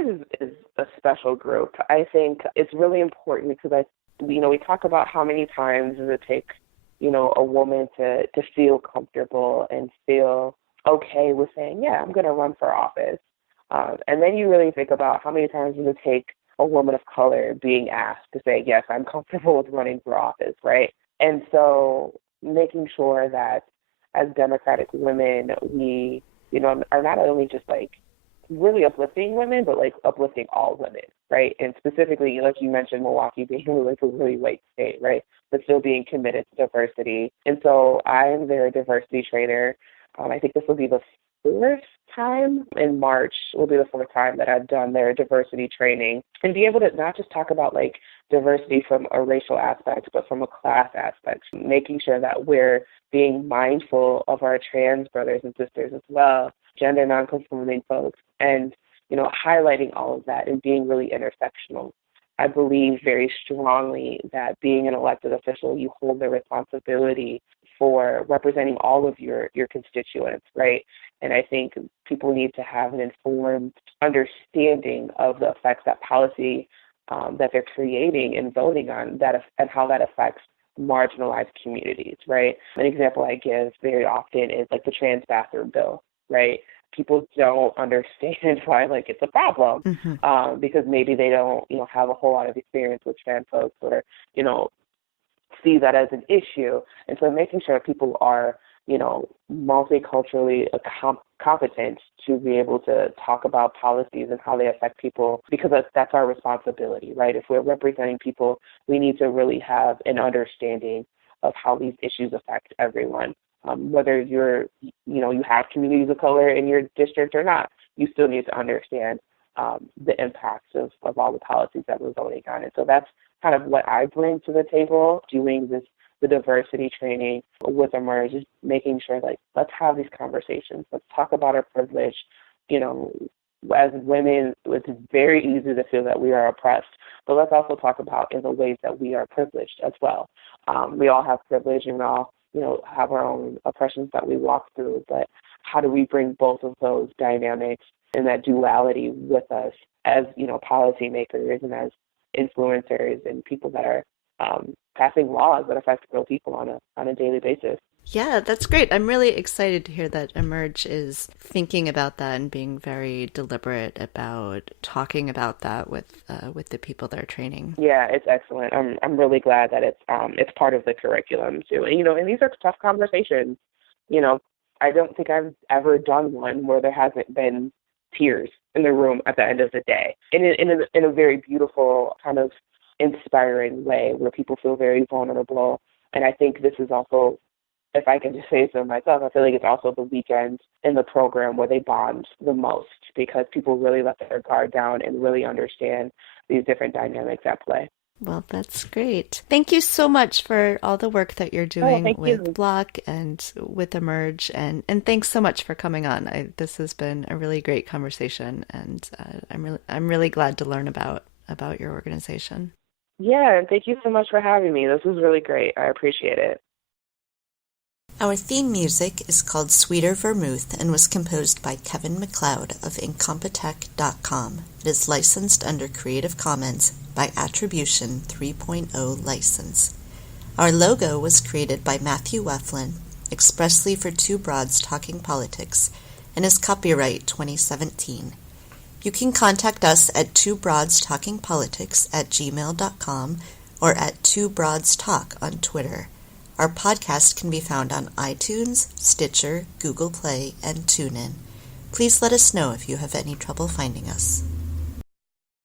Emerge is a special group. I think it's really important because we talk about how many times does it take, a woman to feel comfortable and feel okay with saying, yeah, I'm going to run for office. And then you really think about how many times does it take a woman of color being asked to say, yes, I'm comfortable with running for office, right? And so making sure that as Democratic women, we, are not only just like really uplifting women, but like uplifting all women, right? And specifically, like you mentioned, Milwaukee being like a really white state, right? But still being committed to diversity. And so I am their diversity trainer. I think this will be the fourth time in March will be the fourth time that I've done their diversity training, and be able to not just talk about like diversity from a racial aspect, but from a class aspect, making sure that we're being mindful of our trans brothers and sisters as well, gender nonconforming folks, and, highlighting all of that and being really intersectional. I believe very strongly that being an elected official, you hold the responsibility for representing all of your constituents, right? And I think people need to have an informed understanding of the effects that policy that they're creating and voting on and how that affects marginalized communities, right? An example I give very often is like the trans bathroom bill, right? People don't understand why it's a problem because maybe they don't, have a whole lot of experience with trans folks or, see that as an issue. And so making sure people are, multiculturally competent to be able to talk about policies and how they affect people, because that's our responsibility, right? If we're representing people, we need to really have an understanding of how these issues affect everyone. Whether you have communities of color in your district or not, you still need to understand the impacts of all the policies that we're voting on. And so that's kind of what I bring to the table, doing the diversity training with Emerge, is making sure, let's have these conversations. Let's talk about our privilege. As women, it's very easy to feel that we are oppressed, but let's also talk about in the ways that we are privileged as well. We all have privilege and we all, have our own oppressions that we walk through, but how do we bring both of those dynamics and that duality with us as, policymakers and as influencers and people that are passing laws that affect real people on a daily basis. Yeah, that's great. I'm really excited to hear that Emerge is thinking about that and being very deliberate about talking about that with the people they're training. Yeah, it's excellent. I'm really glad that it's part of the curriculum too. And these are tough conversations. I don't think I've ever done one where there hasn't been tears in the room at the end of the day, in a very beautiful, kind of inspiring way where people feel very vulnerable. And I think this is also, if I can just say so myself, I feel like it's also the weekend in the program where they bond the most, because people really let their guard down and really understand these different dynamics at play. Well, that's great. Thank you so much for all the work that you're doing with BLOC and with Emerge, and thanks so much for coming on. This has been a really great conversation, and I'm really glad to learn about your organization. Yeah, and thank you so much for having me. This was really great. I appreciate it. Our theme music is called Sweeter Vermouth and was composed by Kevin MacLeod of Incompetech.com. It is licensed under Creative Commons by Attribution 3.0 license. Our logo was created by Matthew Weflin expressly for Two Broads Talking Politics and is copyright 2017. You can contact us at twobroadstalkingpolitics@gmail.com or at twobroadstalk on Twitter. Our podcast can be found on iTunes, Stitcher, Google Play, and TuneIn. Please let us know if you have any trouble finding us.